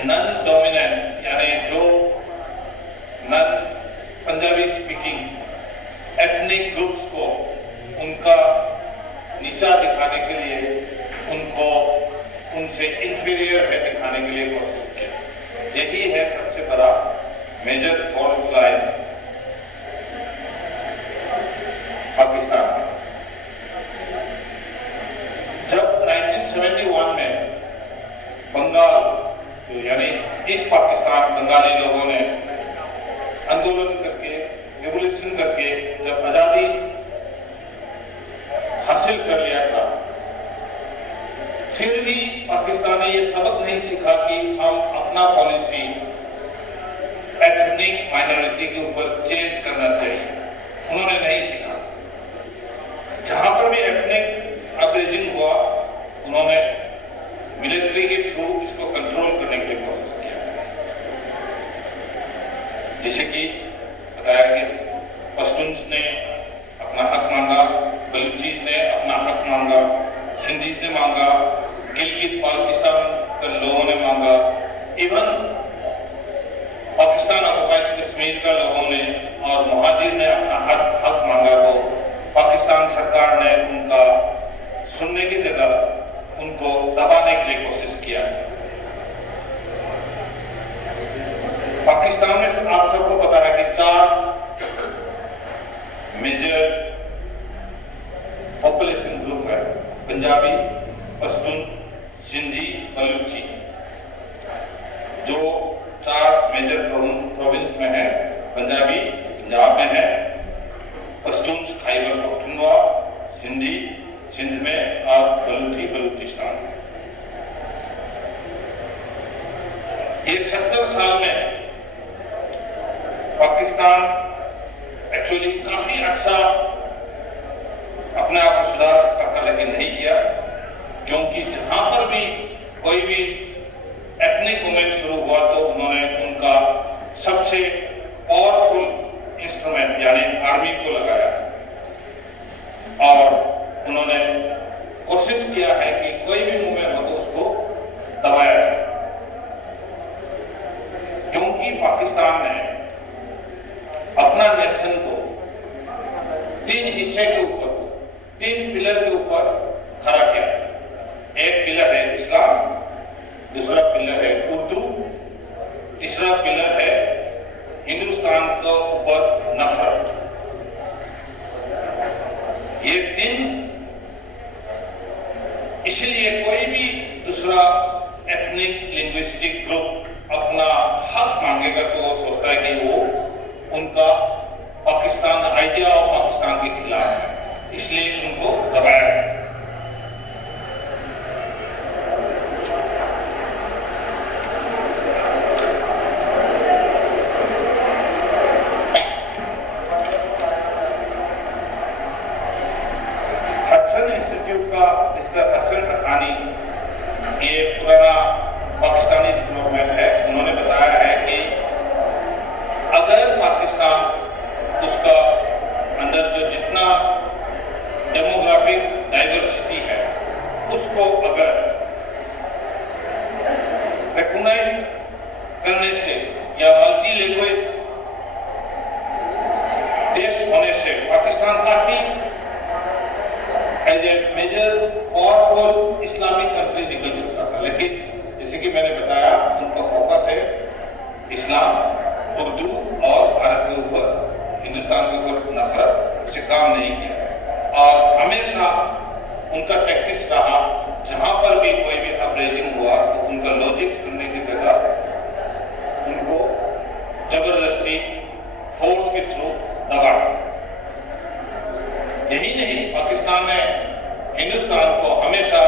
None dominant यानी जो non Punjabi speaking ethnic groups को उनका नीचा दिखाने के लिए, उनको उनसे इंफीरियर है दिखाने के लिए कोशिश की। यही है सबसे बड़ा मेजर फॉल्ट लाइन पाकिस्तान में। जब 1971 में बंगाल यानी ईस्ट पाकिस्तान बंगाली लोगों ने आंदोलन करके, रेवोल्यूशन करके जब आजादी हासिल कर लिया था, फिर भी पाकिस्तान ने यह सबक नहीं सीखा कि हम अपना पॉलिसी एथनिक माइनॉरिटी के ऊपर चेंज करना चाहिए। उन्होंने नहीं सीखा। जहां पर भी एथनिक अपरेजिंग हुआ, उन्होंने मिलिट्री के थ्रू इसको कंट्रोल करने के लिए कोशिश किया। जैसे कि बताया कि पश्तून्स ने अपना हक मांगा, बलूचीज ने अपना हक मांगा, सिंधीज ने मांगा, गिलगित बाल्टिस्तान के लोगों ने मांगा, इवन पाकिस्तान ऑक्युपाइड कश्मीर का लोगों ने और मुहाजिर ने अपना हक मांगा। तो पाकिस्तान सरकार ने उनका सुनने की जगह उनको दबाने के लिए कोशिश किया। पाकिस्तान में आप सबको पता है कि 4 मेजर पॉपुलेशन ग्रुप है, पंजाबी, पश्तून, सिंधी, बलूची। जो 4 मेजर प्रोविंस में है, पंजाबी पंजाब में है, पश्तून खैबर पख्तूनख्वा, सिंधी सिंध में और बलूची बलूचिस्तान में। ये 70 साल में पाकिस्तान एक्चुअली काफी अच्छा अपने आप को सुधार सकता था, लेकिन नहीं किया, क्योंकि जहां पर भी कोई भी एथनिक मूवमेंट शुरू हुआ तो उन्होंने उनका सबसे पावरफुल इंस्ट्रूमेंट यानी आर्मी को लगाया और उन्होंने कोशिश किया है कि कोई भी मूवमेंट हो तो उसको दबाया जाए। क्योंकि पाकिस्तान ने अपना नेशन को 3 हिस्से के ऊपर, 3 पिलर के ऊपर खड़ा किया। एक पिलर है इस्लाम, दूसरा पिलर है उर्दू, तीसरा पिलर है हिंदुस्तान के ऊपर नफरत। ये 3 इसलिए कोई भी दूसरा एथनिक लिंग्विस्टिक ग्रुप अपना हक मांगेगा तो वो सोचता है कि वो उनका पाकिस्तान आइडिया और पाकिस्तान के खिलाफ है, इसलिए उनको दबाया है। हडसन इंस्टीट्यूट का मिस्टर हसन हकानी, ये पुराना पाकिस्तानी डिप्लोमेट है, उन्होंने बताया है कि अगर पाकिस्तान उसका अंदर जो जितना डेमोग्राफिक डाइवर्सिटी है उसको अगर रिकॉग्नाइज करने से या मल्टी लैंग्वेज देश होने से पाकिस्तान काफी as a major powerful Islamic country निकल सकता था। लेकिन जैसे कि मैंने बताया, उनका फोकस है इस्लाम, उर्दू और भारत के ऊपर, हिंदुस्तान के ऊपर नफरत से काम नहीं किया। और हमेशा उनका टैक्टिस रहा, जहां पर भी कोई भी अपरेजिंग हुआ तो उनका लॉजिक सुनने की जगह उनको जबरदस्ती फोर्स के थ्रू दबाया। यही नहीं, पाकिस्तान ने हिंदुस्तान को हमेशा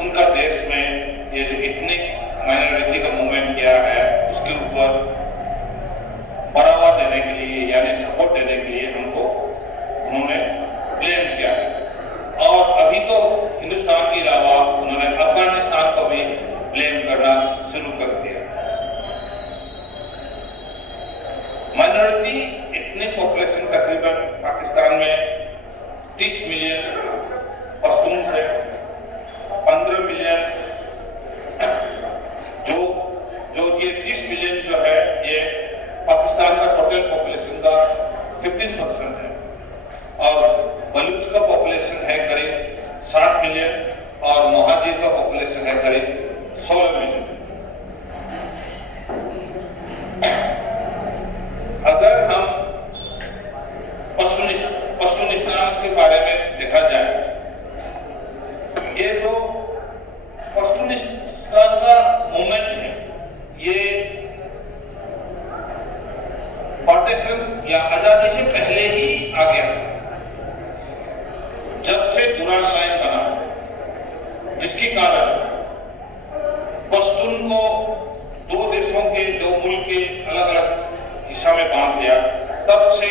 उनका देश में ये जो एथनिक माइनॉरिटी का मूवमेंट किया है उसके ऊपर बढ़ावा देने के लिए यानी सपोर्ट देने के लिए हमको उन्होंने ब्लेम किया है। और अभी तो हिंदुस्तान के अलावा उन्होंने अफगानिस्तान को भी ब्लेम करना शुरू कर दिया। माइनॉरिटी एथनिक पॉपुलेशन तकरीबन पाकिस्तान में 30 मिलियन पश्तून है, 15 मिलियन जो 15% है और बलूच का पॉपुलेशन है करीब 7 मिलियन और मुहाजिर का पॉपुलेशन है करीब 16 मिलियन। अगर हम पश्तूनिस्तान के बारे में देखा जाए, ये जो पश्तूनिस्तान का मूवमेंट है ये पार्टीशन या आजादी से पहले ही आ गया था। जब से दुरान लाइन बना, जिसके कारण पश्तून को दो देशों के, दो मुल्क के अलग अलग हिस्सा में बांट दिया, तब से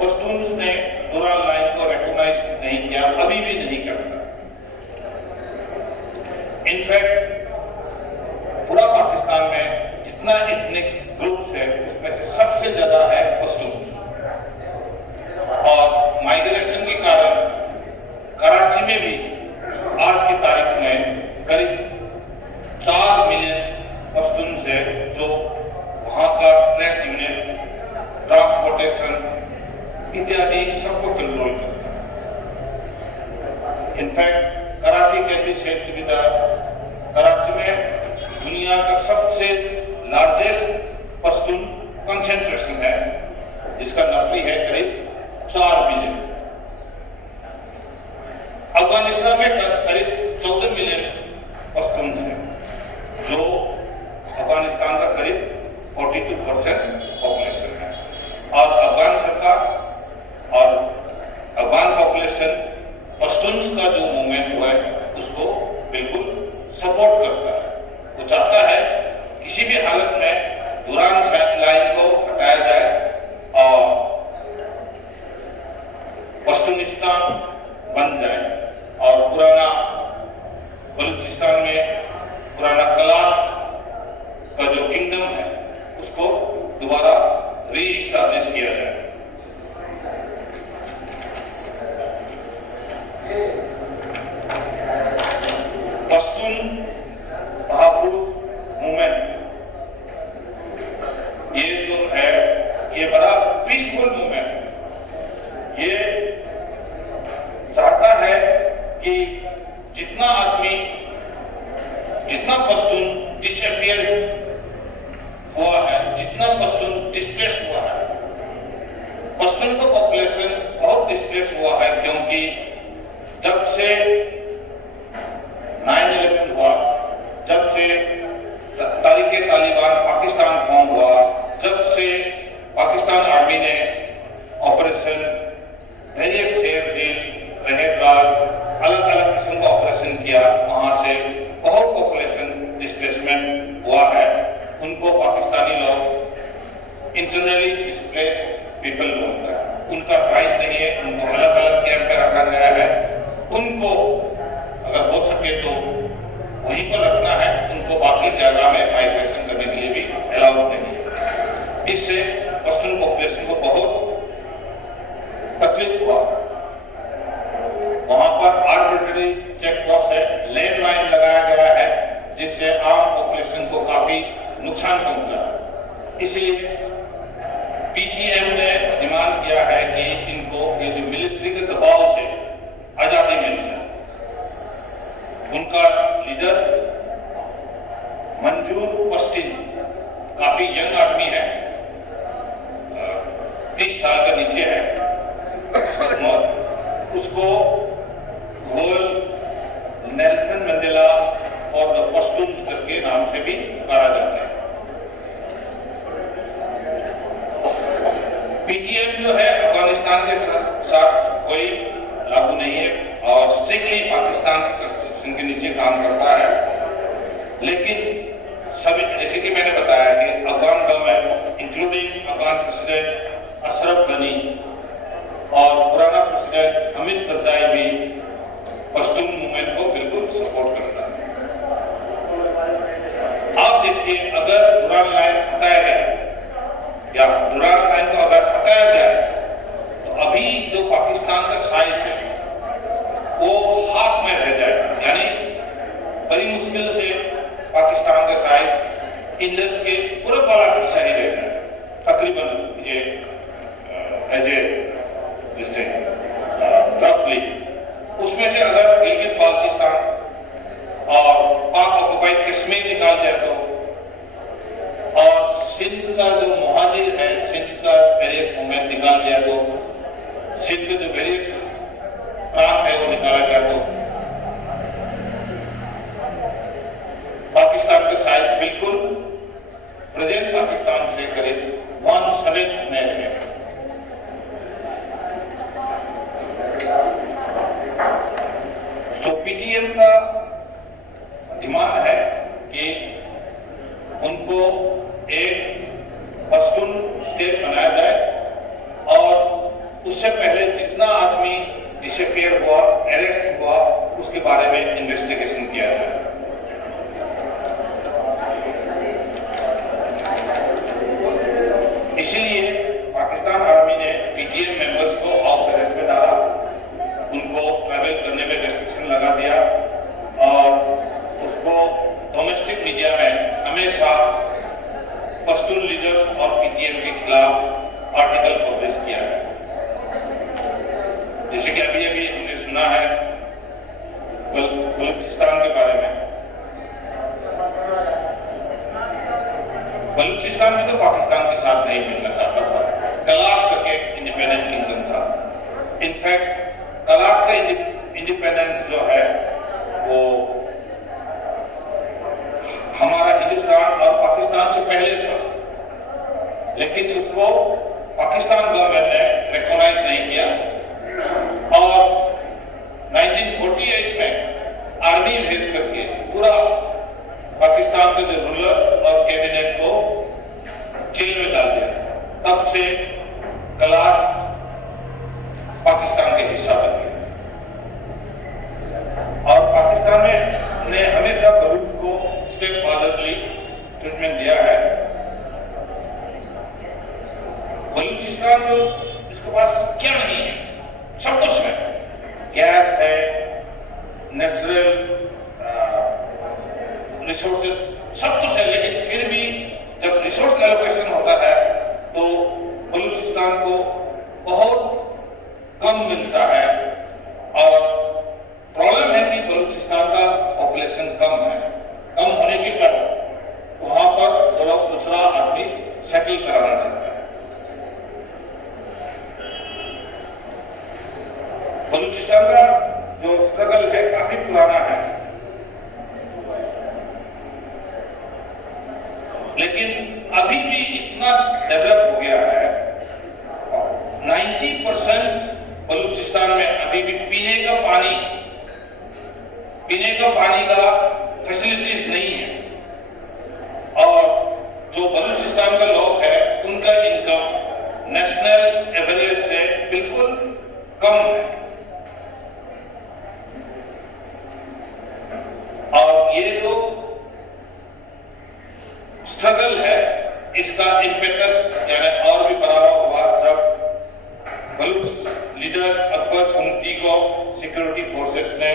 पश्तून ने दुरान लाइन को रिकॉग्नाइज नहीं किया, अभी भी नहीं करता। इनफैक्ट पूरा पाकिस्तान में जितना एथनिक ग्रुप्स है उसमें से सबसे ज्यादा है पश्तून। और माइग्रेशन के कारण कराची में भी आज की तारीख में करीब 4 मिलियन पश्तून है जो वहां का ट्रैक यूनियन, ट्रांसपोर्टेशन इत्यादि सबको कंट्रोल करता है। In fact Karachi can be said to be the, Karachi में दुनिया का सबसे लार्जेस्ट पश्तून कंसेंट्रेशन है, जिसका नफरी है करीब 4 मिलियन। अफगानिस्तान में करीब 14 मिलियन पश्तून है, जो अफगानिस्तान का करीब 42% पॉपुलेशन है। और अफगान सरकार और अफगान पॉपुलेशन पश्तून का जो मूवमेंट हुआ है उसको बिल्कुल सपोर्ट करता है। वो चाहता है किसी भी हालत में दुरान लाइन को हटाया जाए और पश्तूनिस्तान बन जाए और पुराना बलूचिस्तान में पुराना कलात का जो किंगडम है उसको दोबारा रीइस्टैब्लिश किया जाए। पश्तून तहफ़्फ़ुज़ मूवमेंट ये जो है ये बड़ा पीसफुल मूवमेंट, ये चाहता है कि जितना आदमी, जितना पश्तून डिसअपियर हुआ है, जितना पश्तून डिस्प्लेस हुआ है, पश्तून का पॉपुलेशन बहुत डिस्प्लेस हुआ है क्योंकि जब से 9/11 हुआ, जब से तारीके तालिबान पाकिस्तान फॉर्म हुआ, जब से पाकिस्तान आर्मी ने ऑपरेशन वेरियस शेयर डील, रहेराज, अलग अलग किस्म का ऑपरेशन किया, वहां से बहुत पॉपुलेशन डिस्प्लेसमेंट हुआ है। उनको पाकिस्तानी लोग इंटरनली डिस्प्लेस पीपल बोलते हैं, उनका राइट नहीं है, उनको अलग अलग कैंप में रखा गया है। उनको अगर हो सके तो वहीं पर रखना है, उनको बाकी जगह में माइग्रेशन करने के लिए भी अलाउड नहीं है। इससे पश्तून पॉपुलेशन को बहुत तकलीफ हुआ। वहां पर आर्बिट्रेरी चेक पोस्ट है, लैंड माइन लगाया गया है, जिससे आम पॉपुलेशन को काफी नुकसान पहुंचा। इसलिए पीटीएम ने डिमांड किया है कि इनको ये जो मिलिट्री के दबाव से आजादी मिल जाए। उनका लीडर मंजूर पश्तीन काफी यंग आदमी है, 30 साल का नीचे है, उसको world Nelson Mandela for the Pashtuns करके नाम से भी पुकारा जाता है। पीटीएम जो है अफगानिस्तान के साथ कोई लागू नहीं है और स्ट्रिक्टली पाकिस्तान के कॉन्स्टिट्यूशन के नीचे काम करता है। लेकिन सभी, जैसे कि मैंने बताया कि Afghan government including Afghan president Ashraf Ghani और पुराना प्रेसिडेंट हमीद करजाई भी पश्तून मूवमेंट को बिल्कुल सपोर्ट करता है। आप देखिए, अगर दुरान लाइन हटाया जाए या दुरान लाइन को अगर हटाया जाए तो अभी जो पाकिस्तान का साइज है वो हाफ में रह जाए, यानी बड़ी मुश्किल से पाकिस्तान का साइज इंडस के पूरा बड़ा हिस्सा ही रह जाए। तकरीबन ये एज ए रफली, उसमें से अगर गिलगित बाल्टिस्तान और पाक ऑक्युपाइड कश्मीर निकाल दिया तो, और सिंध का जो मुहाजिर है, सिंध का वेरियस मूवमेंट निकाल दिया तो, सिंध के जो वेरियस प्रांत है वो निकाला गया तो पाकिस्तान का साइज बिल्कुल प्रेजेंट पाकिस्तान से करीब 1/7 में है। तो पीटीएम का डिमांड है कि उनको एक पश्तून स्टेट बनाया जाए और उससे पहले जितना आदमी डिसअपियर हुआ, अरेस्ट हुआ, उसके बारे में इन्वेस्टिगेशन किया जाए। इसलिए पाकिस्तान आर्मी ने पीटीएम मेंबर्स को हाउस अरेस्ट में डाला, उनको ट्रैवल करने में रेस्ट्रिक्शन लगा दिया और उसको डोमेस्टिक मीडिया में हमेशा पश्तून लीडर्स और पीटीएम के खिलाफ आर्टिकल पब्लिश किया है। जैसे कि अभी अभी हमने सुना है बलूचिस्तान के बारे में। बलूचिस्तान भी तो पाकिस्तान के साथ नहीं मिलना चाहता था। कलात करके इंडिपेंडेंट किंगडम था। इनफैक्ट कलात का इंडिपेंडेंस जो है वो हमारा हिंदुस्तान और पाकिस्तान से पहले था, लेकिन उसको पाकिस्तान गवर्नमेंट ने रिकॉग्नाइज नहीं किया और 1948 में आर्मी भेज करके पूरा पाकिस्तान के जो रूलर और कैबिनेट को जेल में डाल दिया था। तब से कलात पाकिस्तान के हिस्सा बन गया और पाकिस्तान में ने हमेशा बलूच को स्टेप फादरली ट्रीटमेंट दिया है। बलूचिस्तान जो इसके पास क्या नहीं है, सब कुछ है, गैस है, नेचुरल रिसोर्सेज, सब कुछ है, लेकिन फिर भी जब रिसोर्स एलोकेशन होता है तो बलूचिस्तान को बहुत कम मिलता है और प्रॉब्लम है कि बलूचिस्तान का पॉपुलेशन कम है। कम होने के कारण वहां पर लोग दूसरा आदमी सेटल कराना चाहता है। बलूचिस्तान का जो स्ट्रगल है काफी पुराना है, लेकिन अभी भी इतना डेवलप हो गया है। 90% बलूचिस्तान में अभी भी पीने का पानी का फैसिलिटीज नहीं है और जो बलूचिस्तान के लोग हैं उनका इनकम नेशनल एवरेज से बिल्कुल कम है और ये जो स्ट्रगल है इसका इम्पेटस यानी और भी बढ़ावा हुआ जब बलूच लीडर अकबर उमती को सिक्योरिटी फोर्सेस ने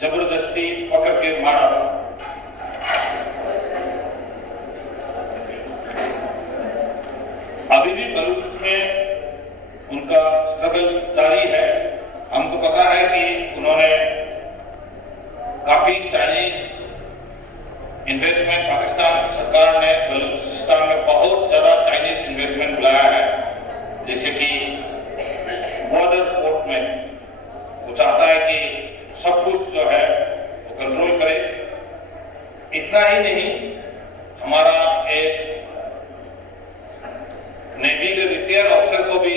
जबरदस्ती पकड़ के मारा था। अभी भी बलूच में उनका स्ट्रगल जारी है। हमको पता है कि उन्होंने काफी चाइनीज इन्वेस्टमेंट, पाकिस्तान सरकार ने बलूचिस्तान में बहुत ज्यादा चाइनीज इन्वेस्टमेंट बुलाया है। जैसे कि ग्वादर पोर्ट में वो चाहता है कि सब कुछ जो है वो कंट्रोल करे। इतना ही नहीं, हमारा एक नेवी के रिटायर ऑफिसर को भी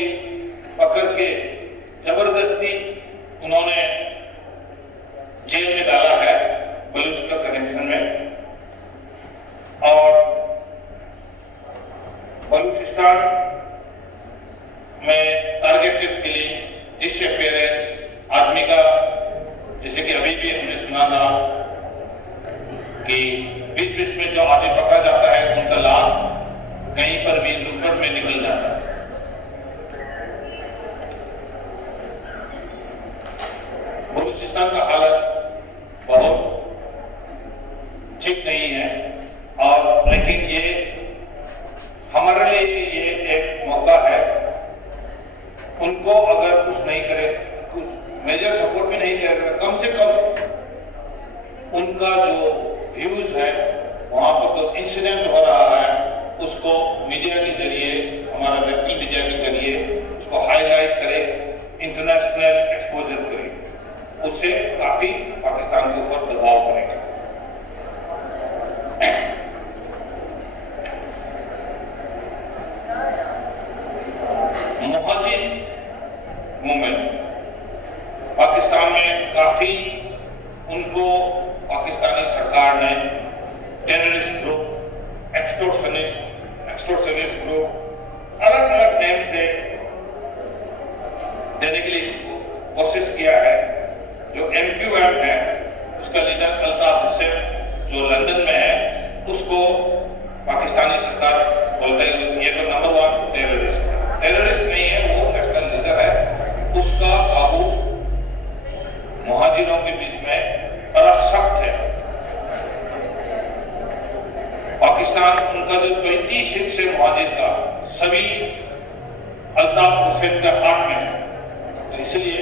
पकड़ के जबरदस्ती उन्होंने जेल में डाला है बलूच का कनेक्शन में। और बलूचिस्तान में टारगेटेड किलिंग, डिसअपियरेंस आदमी का, जैसे कि अभी भी हमने सुना था कि बीच-बीच में जो आदमी पकड़ा जाता है उनका लाश कहीं पर भी नुक्कड़ में निकल जाता है। बलूचिस्तान का हालत बहुत ठीक नहीं है और लेकिन ये हमारे लिए ये एक मौका है उनको अगर कुछ नहीं करे, कुछ मेजर सपोर्ट भी नहीं करेगा, कम से कम उनका जो व्यूज है वहां पर तो इंसिडेंट हो रहा है उसको मीडिया के जरिए, हमारा नेशनल मीडिया के जरिए उसको हाईलाइट करे, इंटरनेशनल एक्सपोजर करे, उससे काफी पाकिस्तान के ऊपर दबाव पड़ेगा। मुहाजिर मूवमेंट पाकिस्तान में काफी, उनको पाकिस्तानी सरकार ने टेररिस्ट ग्रुप, एक्सटोर्शनिस्ट ग्रुप अलग अलग नेम से देने के लिए कोशिश किया है। जो MQM है उसका लीडर अल्ताफ हुसैन जो लंदन में है, उसको पाकिस्तानी सरकार बोलते हैं ये तो नंबर 1 टेररिस्ट है। टेररिस्ट नहीं है, वो नेशनल लीडर है। उसका काबू मुहाजिरों के बीच में बड़ा सख्त है। पाकिस्तान उनका जो 26 है मुहाजिर का, सभी अल्ताफ हुसैन के हाथ में है। तो इसलिए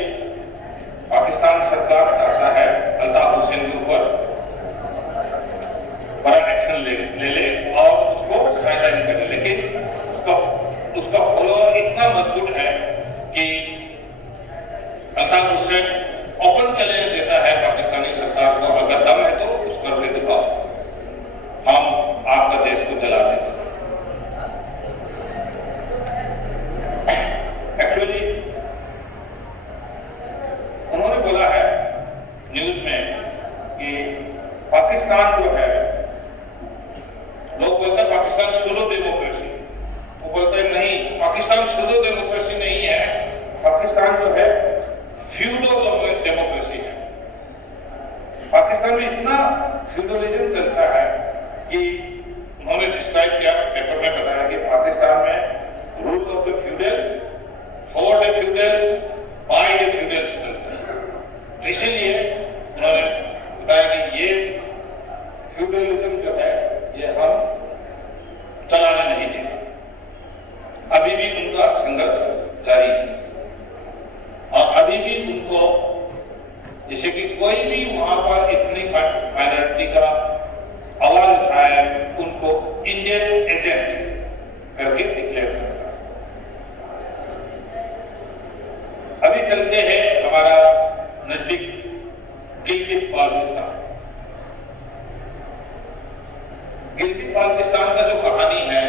पाकिस्तान सरकार चाहता है अल्ताफ हुसैन के ऊपर बड़ा एक्शन ले और उसको साइडलाइन करे, लेकिन उसका फॉलोअर इतना मजबूत है कि अल्ताफ हुसैन ओपन चैलेंज देता है पाकिस्तानी सरकार को, अगर दम है तो उस करके दिखाओ, हम आपका देश को जला देंगे। एक्चुअली उन्होंने बोला है न्यूज में कि पाकिस्तान जो है, लोग बोलते हैं पाकिस्तान सुडो डेमोक्रेसी, वो बोलते हैं नहीं, पाकिस्तान सुडो डेमोक्रेसी नहीं है, पाकिस्तान जो है फ्यूडल डेमोक्रेसी है। पाकिस्तान में इतना फ्यूडलिज्म चलता है कि उन्होंने डिस्क्राइब किया, पेपर में बताया कि पाकिस्तान में rule of the feudals, for the feudals, by the feudals चलता है। तो इसीलिए उन्होंने बताया कि ये फ्यूडलिज्म जो है ये हम चलाने नहीं देंगे। अभी भी उनका संघर्ष जारी है और अभी भी उनको, जैसे कि कोई भी वहां पर इतनी माइनॉरिटी का आवाज उठाए, उनको इंडियन एजेंट करके डिक्लेयर करता। अभी चलते हैं हमारा नजदीक गिलगित बाल्टिस्तान। गिलगित बाल्टिस्तान का जो कहानी है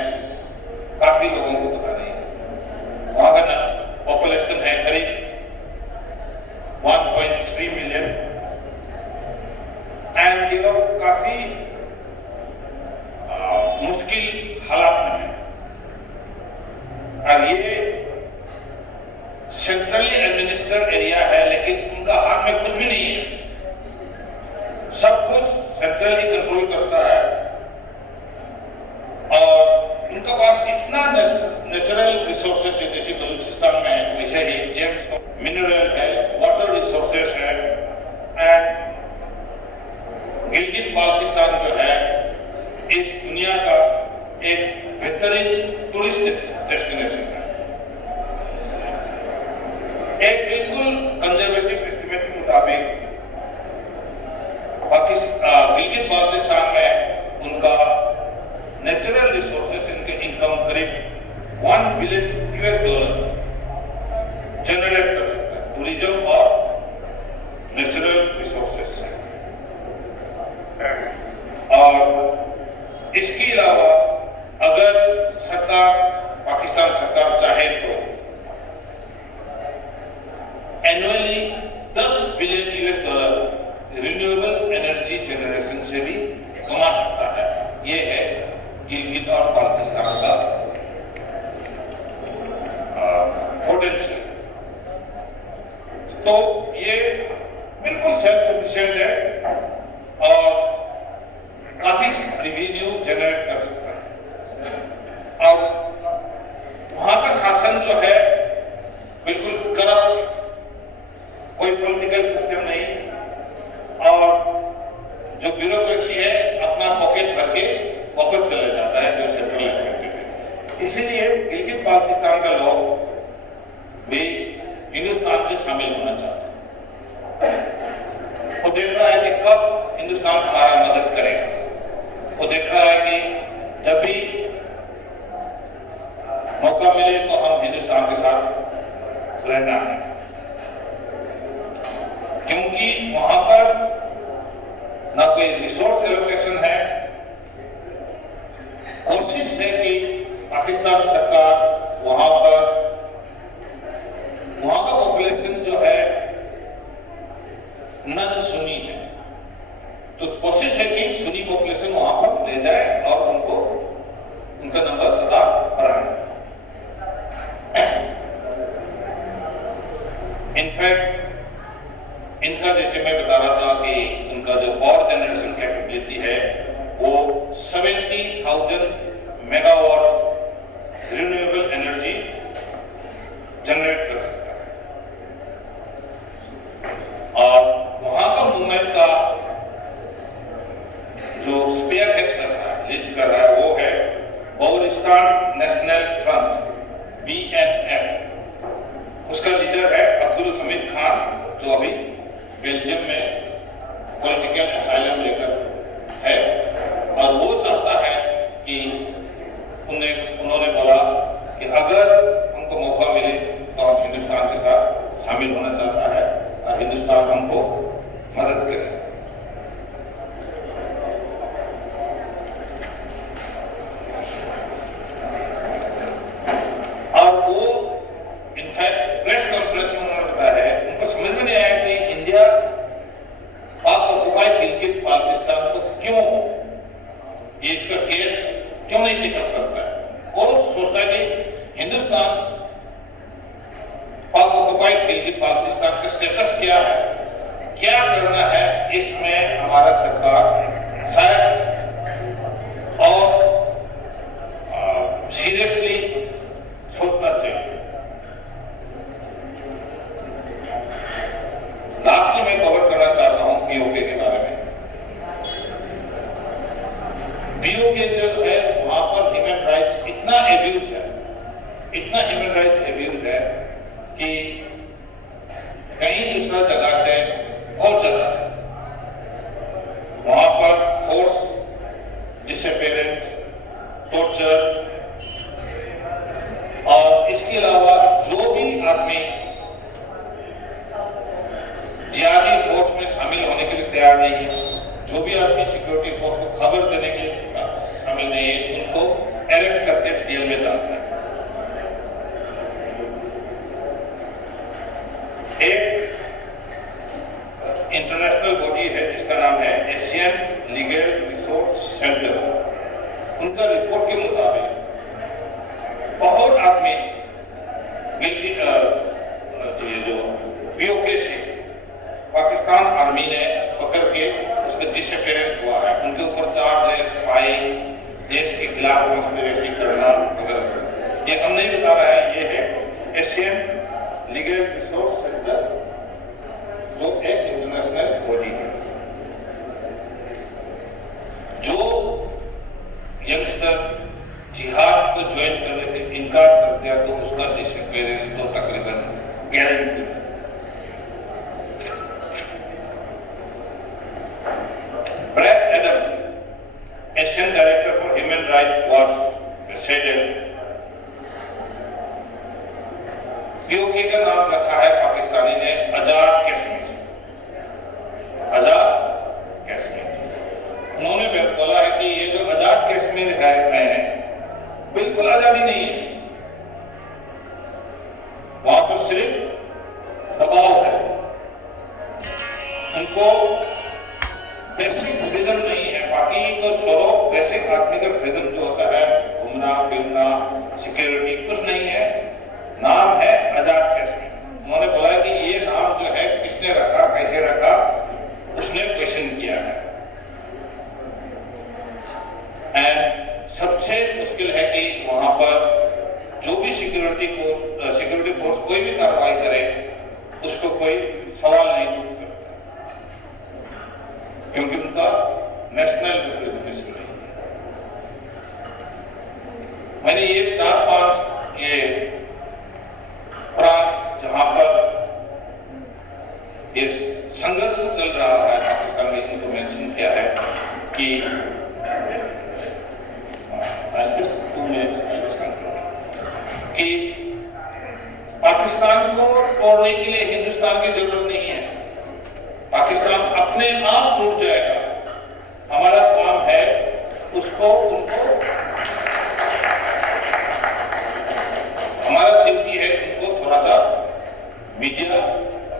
काफी लोगों को पता नहीं है। वहां का पॉपुलेशन है करीब 1.3 मिलियन एंड ये लोग काफी मुश्किल हालात में है और ये सेंट्रली एडमिनिस्ट्रेटेड एरिया है, लेकिन उनका हाथ में कुछ भी नहीं है, सब कुछ सेंट्रली कंट्रोल करता है और उनका पास इतना नेचुरल रिसोर्सेस है, जैसे बलूचिस्तान में है वैसे ही जेम्स मिनरल है, वाटर रिसोर्सेस है एंड गिलगित बाल्टिस्तान जो है इस दुनिया का एक बेहतरीन टूरिस्ट डेस्टिनेशन है। एक बिल्कुल कंजर्वेटिव एस्टिमेट के मुताबिक गिलगित बाल्टिस्तान में उनका नेचुरल रिसोर्सेस, इनके इनकम करीब $1 बिलियन जनरेट कर सकता है टूरिज्म और नेचुरल रिसोर्सेस से। और इसके अलावा अगर सरकार, पाकिस्तान सरकार चाहे तो annually $10 billion renewable energy generation से भी कमा सकता है। ये है गिलगित और बाल्टिस्तान का पोटेंशियल। तो ये बिल्कुल सेल्फ सफिशिएंट है और काफी रेवेन्यू जनरेट कर सकता है और वहां का शासन जो है बिल्कुल करप्ट, कोई पॉलिटिकल सिस्टम नहीं और जो ब्यूरोक्रेसी है अपना पॉकेट भर के वापस चला जाता है जो सेंट्रल गवर्नमेंट है। इसीलिए गिलगित बाल्टिस्तान का लोग भी शामिल होना चाहता है। वो देख रहा है कि कब हिंदुस्तान हमारा मदद करेगा। वो देख रहा है कि जब भी मौका मिले तो हम हिंदुस्तान के साथ रहना है, क्योंकि वहां पर ना कोई रिसोर्स एलोकेशन है। कोशिश है कि पाकिस्तान सरकार वहां का पॉपुलेशन जो है नन सुनी है, तो कोशिश है कि सुनी पॉपुलेशन वहां पर ले जाए और उनका नंबर ज्यादा बढ़ाए। इनफैक्ट इनका, जैसे मैं बता रहा था कि उनका जो पावर जनरेशन कैपेबिलिटी है वो 70,000 मेगावाट रिन्यूएबल एनर्जी जनरेट कर सकता है। और वहां का मूवमेंट का जो स्पेयर हेड कर रहा है, लीड कर रहा है, वो है बलूचिस्तान नेशनल फ्रंट, BNF। उसका लीडर है अब्दुल हमीद खान, जो अभी बेल्जियम में पॉलिटिकल असाइलम लेकर है। और वो चाहता है कि उन्होंने बोला कि अगर हमको मौका मिले तो हम हिंदुस्तान के साथ शामिल होना चाहता है और हिंदुस्तान हमको मदद करे। और वो इनफैक्ट प्रेस कॉन्फ्रेंस में उन्होंने बताया है, उनको समझ में नहीं आया कि इंडिया पाक ऑक्युपाइड गिलगित बाल्टिस्तान को क्यों ये इसका केस क्यों नहीं टेकअप करता है। और सोचता है कि हिंदुस्तान पाक ऑक्युपाइड गिलगित बाल्टिस्तान का स्टेटस क्या है, क्या करना है, इसमें हमारा सरकार शायद और सीरियसली सोचना चाहिए। लास्टली मैं कवर करना चाहता हूं पीओके के बारे में। पीओके जो है वहां पर ह्यूमन राइट्स इतना एब्यूज है कि कहीं दूसरा जगह से बहुत ज्यादा है। वहां पर फोर्स डिसअपीयरेंस, टॉर्चर और इसके अलावा जो भी आदमी जिहादी फोर्स में शामिल होने के लिए तैयार नहीं है, जो भी आदमी सिक्योरिटी फोर्स को खबर देने के लिए शामिल नहीं है, उनको अरेस्ट करके जेल में डालता है। एक इंटरनेशनल बॉडी है जिसका नाम है एशियन लीगल रिसोर्स सेंटर। उनका रिपोर्ट के मुताबिक बहुत आदमी जो पीओके से पाकिस्तान आर्मी ने पकड़ के उसका डिसअपीयरेंस हुआ है। उनके ऊपर चार्ज है स्पाई, देश के खिलाफ कॉन्स्पिरेसी करना वगैरह। ये हम नहीं बता रहा है, ये है एशियन लीगल रिसोर्स सेंटर, जो एक इंटरनेशनल बॉडी है। जो यंगस्टर जिहाद को ज्वाइन करने से इनकार कर दिया तो उसका डिसअपीयरेंस तो तकरीबन गारंटी है। Brad Adam, Asian director for Human Rights Watch, said PoK का नाम रखा है पाकिस्तानी ने आजाद कश्मीर। उन्होंने बोला है कि ये जो आजाद कश्मीर है बिल्कुल आजादी नहीं है, वहां पर सिर्फ दबाव है। उनको बेसिक फ्रीडम नहीं है। बाकी तो सोलो बेसिक आदमी का फ्रीडम जो होता है, घूमना फिरना, सिक्योरिटी, कुछ नहीं है। नाम है आजाद कश्मीर। उन्होंने बोला कि ये नाम जो है किसने रखा, कैसे रखा, उसने क्वेश्चन किया है। एंड सबसे मुश्किल है कि वहां पर जो भी सिक्योरिटी फोर्स कोई भी कार्रवाई करे उसको कोई सवाल नहीं करता, क्योंकि उनका नेशनल रिप्रेजेंटेशन नहीं है। मैंने ये 4-5 ये प्रांत जहां पर संघर्ष चल रहा है पाकिस्तान में, इनको मेंशन किया है कि कि पाकिस्तान को तोड़ने के लिए हिंदुस्तान की जरूरत नहीं है। पाकिस्तान अपने आप टूट जाएगा। हमारा काम है उसको उनको, हमारा ड्यूटी है उनको थोड़ा सा मीडिया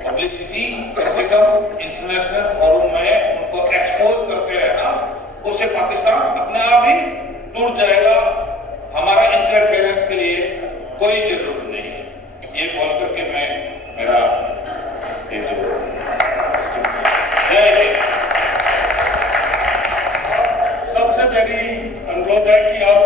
पब्लिसिटी, कम से कम इंटरनेशनल फोरम में उनको एक्सपोज करते रहना, उससे पाकिस्तान अपने आप ही टूट जाएगा। हमारा इंटरफेरेंस के लिए कोई जरूरत नहीं है। ये बोल करके मैं मेरा जय हिंद। सबसे मेरी अनुरोध है कि आप